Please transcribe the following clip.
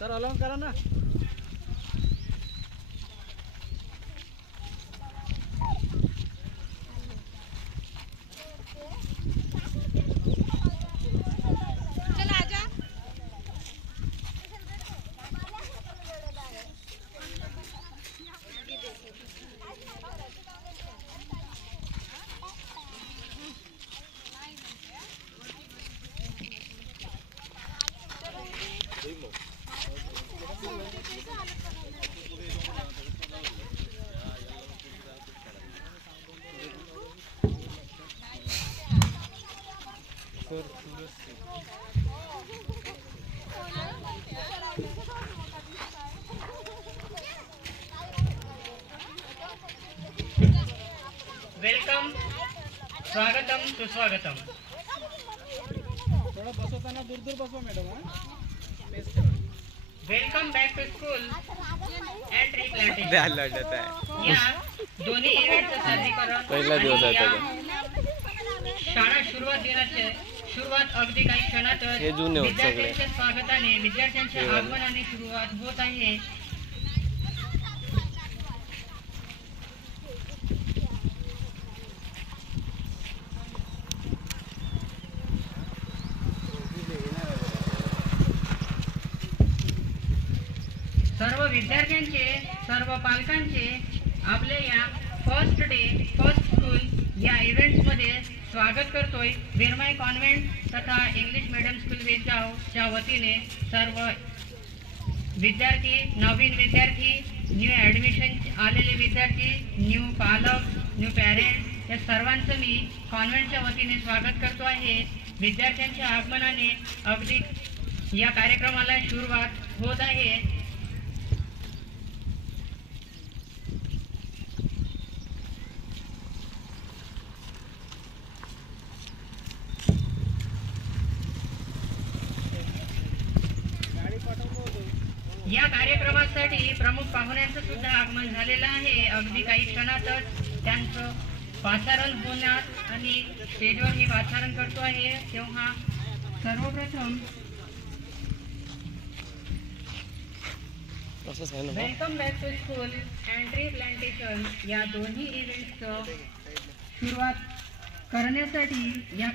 Sir alone करा ना. Welcome, स्वागतम सुस्वागतम. थोड़ा बसवताना दूर दूर बसवा madam. Welcome back to school and tree plantation. या दोन्ही इव्हेंटचं सादरीकरण पहिला दिवस आहे शाळा सुरुवात अगदी काही क्षणातच हे जुने होत सगळे. विद्यार्थ्यांच्या स्वागताने विद्यार्थ्यांच्या आगमनाने सुरुवात होत आहे. सर्व विद्यार्थ्यांचे, सर्व पालकांचे आपल्या या फर्स्ट स्कूल या इव्हेंट्समध्ये स्वागत करतोय. बिरमाई कॉन्व्हेंट तथा इंग्लिश मीडियम स्कूल वेजावच्या वतीने सर्व विद्यार्थी, नवीन विद्यार्थी, न्यू ॲडमिशन आलेले विद्यार्थी, न्यू पालक, न्यू पॅरेंट्स या सर्वांचं मी कॉन्व्हेंटच्या वतीने स्वागत करतो आहे. विद्यार्थ्यांच्या आगमनाने अगदी या कार्यक्रमाला सुरुवात होत आहे. या कार्यक्रमासाठी प्रमुख पाहुण्यांचं सुद्धा आगमन झालेलं आहे. अगदी काही क्षणातच त्यांचं पाचारण होणार आणि स्टेजवर मी पाचारण करतो आहे. तेव्हा सर्वप्रथम welcome back to school and tree plantation या दोन्ही इव्हेंट्सचं सुरुवात करण्यासाठी या